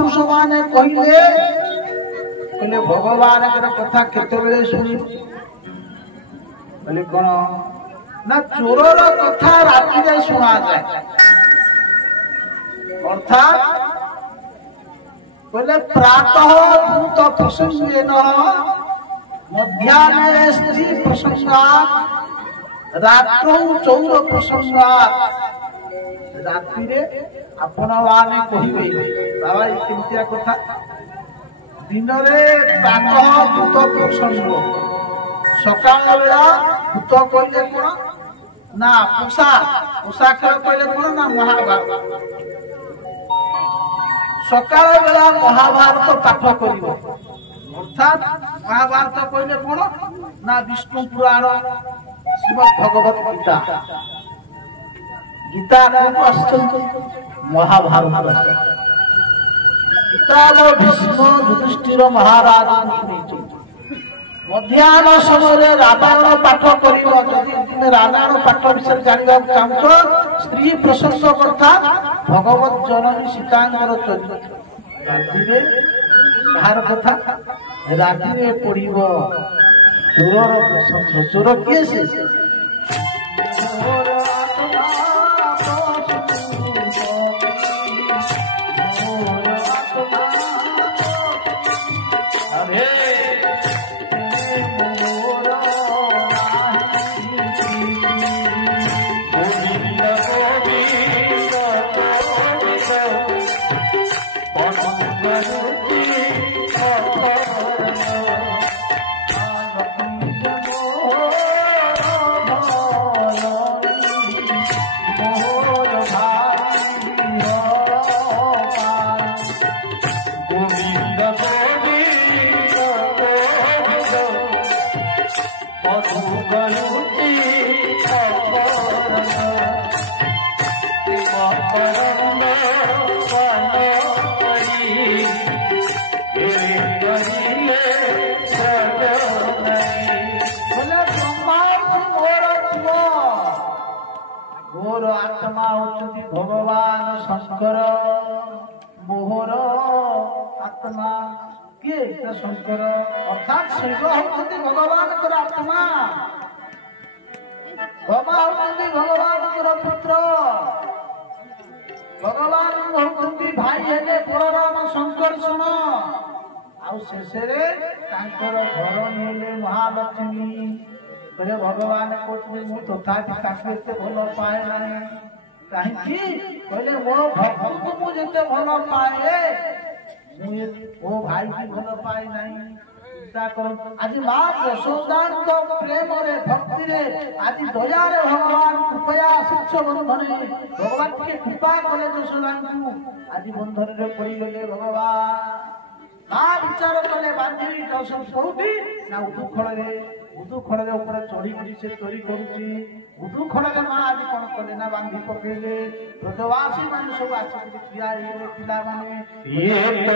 महापुरुष माने कहले भगवान कथा केते शुणी बोले कौन ना चोरर कथा राति शुणा जाए अर्थात बोले प्रातः भूत प्रसंगेन मध्याह्ने स्त्री प्रसंगात रात्रौ चौर प्रसंगात राति आपण माने कहिबे बाबा ये केमतिया कथा दिन में प्रातः भूत प्रसंग सकाळ बेला भूत कहले कोन ना पूषा पूषा खेल कहले कोन ना महाभारत सकाळ बेला महाभारत पाठ करिवो अर्थात महाभारत कहले कोन ना विष्णु पुराण श्रीमद् भगवत गीता गीता को अष्टम महाभारत गीता भीष्म युधिष्ठिर महाराज मध्याह्न समय रामायण पाठ कर रामायण पाठ विषय जानवा चाहूँ स्त्री प्रशंस कथा भगवत जननी सीतांकर चरित्र कहार कथा राति पड़ो चोर प्रशंस चोर किए से मोर आत्मा होती भगवान शंकर मोहर आत्मा किए शंकर अर्थात शिव होती भगवान आत्मा ब्रह्मा होती भगवान पुत्र भगवान होती भाई हेले बलराम शंकर सुन आशेष घर नहीं महालक्ष्मी बोले भगवान कहते तथापि ताके भल पाए ना कहीं कहले मो भक्त को मुझे भल पाए मो भाई की भल पाए नहीं आज मां यशोदा प्रेम रे भक्ति रे आज दया रे भगवान कृपया शिष्य बंधन भगवान के कृपा कले यशोदा आज बंधन रे पड़ी गले भगवान मां विचार कले बांधी दर्शन करूटी ना दुखड़ रे उदुखड़ ऊपर चढ़ी कर से चोरी करुच्ची उदुखड़ माँ आज कौन कले ना बांधी पकेले ब्रजवासी मान सब आसिया पिला Yeah.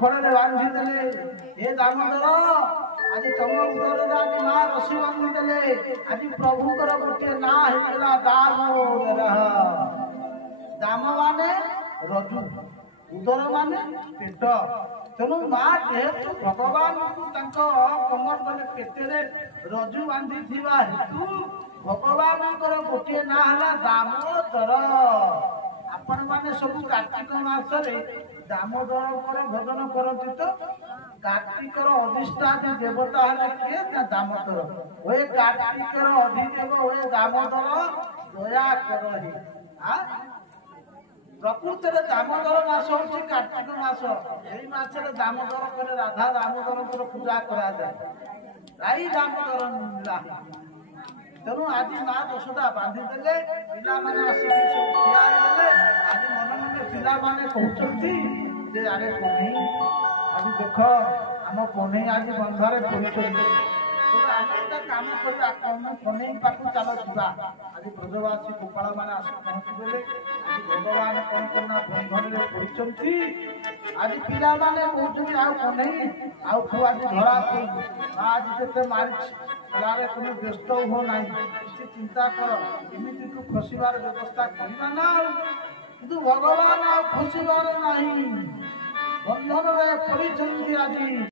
ଖଡ଼ରେ ବାନ୍ଧିଦେଲେ ଏ ଦାମୋଦର ଆଜି ତମ ଉଦରରେ ଆଜି ମା ରସି ବାନ୍ଧିଦେଲେ ଆଜି ପ୍ରଭୁଙ୍କର ଗୋଟିଏ ନାଁ ହେଇଥିଲା ଦାମୋଦର। ଦାମ ମାନେ ରଜୁ, ଉଦର ମାନେ ପେଟ। ତେଣୁ ମା ଯେହେତୁ ଭଗବାନଙ୍କୁ ତାଙ୍କ କମର ମାନେ ପେଟରେ ରଜୁ ବାନ୍ଧିଥିବା ହେତୁ ଭଗବାନଙ୍କର ଗୋଟିଏ ନାଁ ହେଲା ଦାମୋଦର। ଆପଣ ମାନେ ସବୁ କାର୍ତ୍ତିକ ମାସରେ ଦାମୋଦରଙ୍କର ଭଜନ କରନ୍ତି ତ? କାର୍ତ୍ତିକର ଅଧିଷ୍ଠାନୀ ଦେବତା ହେଲେ କିଏ? ନା ଦାମୋଦର। ଓଏ କାର୍ତ୍ତିକର ଅଧିଦେବ ଓଏ ଦାମୋଦର ଦୟା କରହି। ପ୍ରକୃତରେ ଦାମୋଦର ମାସ ହଉଛି କାର୍ତ୍ତିକ ମାସ। ଏଇ ମାସରେ ଦାମୋଦର করে ରାଧା ଦାମୋଦରଙ୍କର ପୂଜା କରାଯାଏ। ଗାଈ ଦାମୋଦର ନୀଳା। ତେଣୁ ଆଜି ମା ଯଶୋଦା ବାନ୍ଧିଦେଲେ, ପିଲାମାନେ ଆସିକି ସବୁ ଠିଆ ହେଇଗଲେ। ଆଜି ମନେ ମନେ ପିଲାମାନେ କହୁଛନ୍ତି ଯେ ଆରେ କହ୍ନେଇ ଆଜି ଦେଖ ଆମ କହ୍ନେଇ ଆଜି ବନ୍ଧରେ ପଡ଼ିଛନ୍ତି। ଆମେ ଗୋଟେ କାମ କରିବା, କହ୍ନେଇ ପାଖକୁ ଚାଲ ଯିବା। ଆଜି ବ୍ରଜବାସୀ ଗୋପାଳ ମାନେ ଆସି ପହଞ୍ଚିଗଲେ। ଆଜି ଭଗବାନ କଣ କନା ବନ୍ଧନରେ ପଡ଼ିଛନ୍ତି। ଆଜି ପିଲାମାନେ କହୁଛନ୍ତି ଆଉ କହ୍ନେଇ ଆଉ ତୁ ଆଜି ଧରା ଆଜି କେତେ ମାରିଛି। তুমি ব্যস্ত হো নাই, কিছু চিন্তা কর, এমিতি তু খসিবার ব্যবস্থা করিবা না। কিন্তু ভগবান আর খসিবার নাই, বন্ধନରେ পড়িଛନ୍ତି ଆଜି।